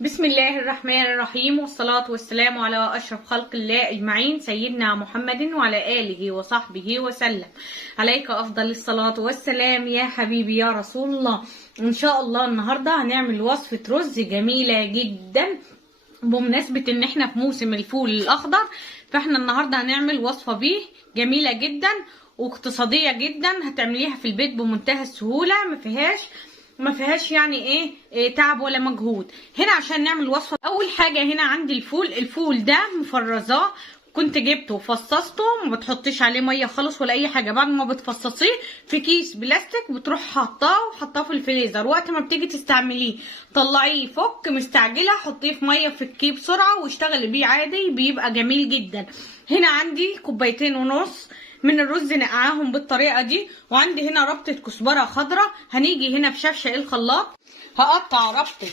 بسم الله الرحمن الرحيم، والصلاة والسلام على أشرف خلق الله أجمعين، سيدنا محمد وعلى آله وصحبه وسلم. عليك أفضل الصلاة والسلام يا حبيبي يا رسول الله. إن شاء الله النهاردة هنعمل وصفة رز جميلة جدا بمناسبة إن احنا في موسم الفول الأخضر، فاحنا النهاردة هنعمل وصفة بيه جميلة جدا واقتصادية جدا، هتعمليها في البيت بمنتهى السهولة، ما فيهاش يعني ايه تعب ولا مجهود. هنا عشان نعمل وصفه، اول حاجه هنا عندي الفول ده مفرزاه، كنت جبته وفصصته، ما بتحطيش عليه ميه خالص ولا اي حاجه. بعد ما بتفصصيه في كيس بلاستيك بتروح حطاه في الفريزر، وقت ما بتيجي تستعمليه طلعيه فك مستعجله، حطيه في ميه في الكيب بسرعه واشتغلي بيه عادي، بيبقى جميل جدا. هنا عندي 2.5 كوباية من الرز نقعاهم بالطريقه دي، وعندي هنا ربطه كزبره خضراء. هنيجي هنا في شفشق الخلاط هقطع ربطه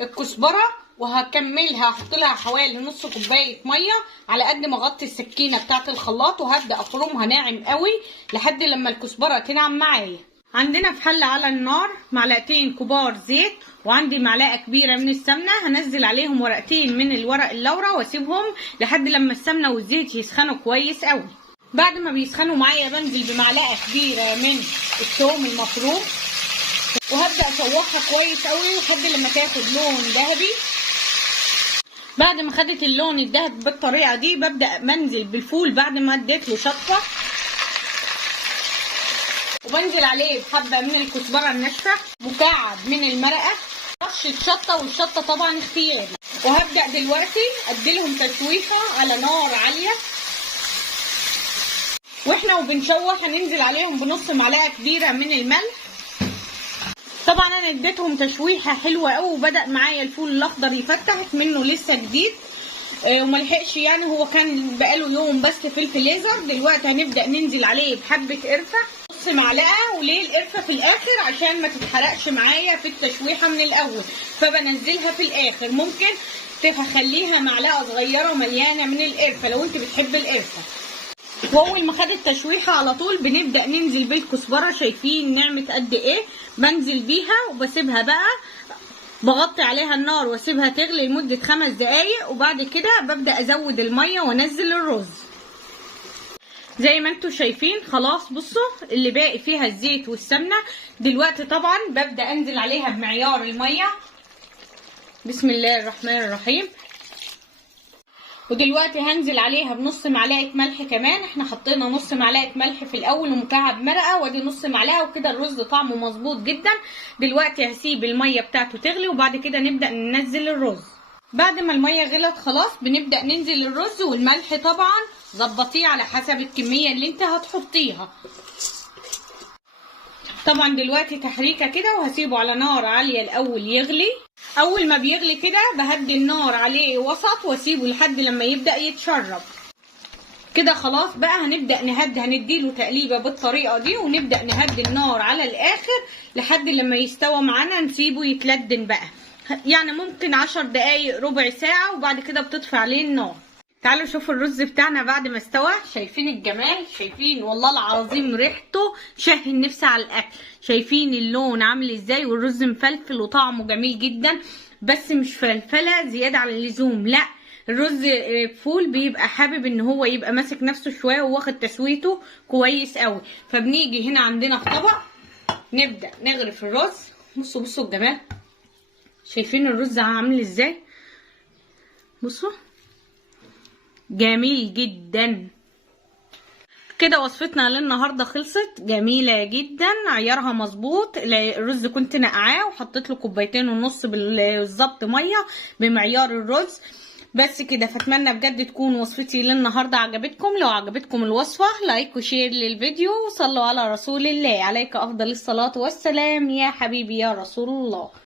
الكزبره وهكملها، احط لها حوالي نص كوبايه ميه على قد ما اغطي السكينه بتاعه الخلاط، وهبدا افرمها ناعم قوي لحد لما الكزبره تنعم معايا. عندنا في حله على النار 2 معلقة كبار زيت، وعندي معلقه كبيره من السمنه، هنزل عليهم ورقتين من الورق اللورا واسيبهم لحد لما السمنه والزيت يسخنوا كويس قوي. بعد ما بيسخنوا معايا بنزل بمعلقه كبيره من الثوم المفروم، وهبدا اشوحها كويس قوي لحد لما تاخد لون ذهبي. بعد ما خدت اللون الذهبي بالطريقه دي ببدا منزل بالفول بعد ما اديت له شطفه، وبنزل عليه بحبه من الكزبره الناشفه، مكعب من المرقه، رشه شطه، والشطه طبعا اختياري. وهبدا دلوقتي اديلهم تشويحه على نار عاليه، واحنا وبنشوح هننزل عليهم بنص معلقه كبيره من الملح. طبعا انا اديتهم تشويحه حلوه قوي، وبدا معايا الفول الاخضر يفتح منه لسه جديد وملحقش، يعني هو كان بقاله يوم بس في الفريزر. دلوقتي هنبدا ننزل عليه بحبه قرفه نص معلقه. وليه القرفه في الاخر؟ عشان ما تتحرقش معايا في التشويحه من الاول، فبنزلها في الاخر. ممكن تخليها معلقه صغيره مليانه من القرفه لو انت بتحب القرفه. واول ما خدت تشويحه على طول بنبدا ننزل بالكزبره. شايفين نعمه قد ايه؟ بنزل بيها وبسيبها بقى، بغطي عليها النار واسيبها تغلي لمده 5 دقايق، وبعد كده ببدا ازود الميه وانزل الرز زي ما انتم شايفين. خلاص بصوا اللي باقي فيها الزيت والسمنه. دلوقتي طبعا ببدا انزل عليها بمعيار الميه، بسم الله الرحمن الرحيم. ودلوقتي هنزل عليها بنص معلقه ملح كمان، احنا حطينا نص معلقه ملح في الاول ومكعب مرقه، وادي نص معلقه، وكده الرز طعمه مظبوط جدا. دلوقتي هسيب الميه بتاعته تغلي، وبعد كده نبدا ننزل الرز. بعد ما الميه غلت خلاص بنبدا ننزل الرز، والملح طبعا ظبطيه على حسب الكميه اللي انت هتحطيها. طبعا دلوقتي تحريكه كده، وهسيبه على نار عاليه الاول يغلي. اول ما بيغلي كده بهدي النار عليه وسط واسيبه لحد لما يبدا يتشرب كده. خلاص بقى هنبدا هنديله تقليبه بالطريقه دي، ونبدا نهدي النار على الاخر لحد لما يستوى معانا. نسيبه يتلدن بقى، يعني ممكن 10 دقايق ربع ساعه، وبعد كده بتطفي عليه النار. تعالوا شوفوا الرز بتاعنا بعد ما استوى. شايفين الجمال؟ شايفين والله العظيم ريحته شهي النفس على الاكل. شايفين اللون عامل ازاي؟ والرز مفلفل وطعمه جميل جدا، بس مش فلفله زياده على اللزوم، لا. الرز فول بيبقى حابب ان هو يبقى ماسك نفسه شويه وواخد تسويته كويس قوي. فبنيجي هنا عندنا في طبق نبدا نغرف الرز. بصوا الجمال، شايفين الرز عامل ازاي؟ بصوا جميل جدا. كده وصفتنا للنهارده خلصت، جميله جدا، عيارها مظبوط. الرز كنت نقعاه وحطيت له 2.5 كوباية بالظبط ميه بمعيار الرز. بس كده، فاتمنى بجد تكون وصفتي للنهارده عجبتكم. لو عجبتكم الوصفه لايك وشير للفيديو، وصلوا على رسول الله. عليك افضل الصلاه والسلام يا حبيبي يا رسول الله.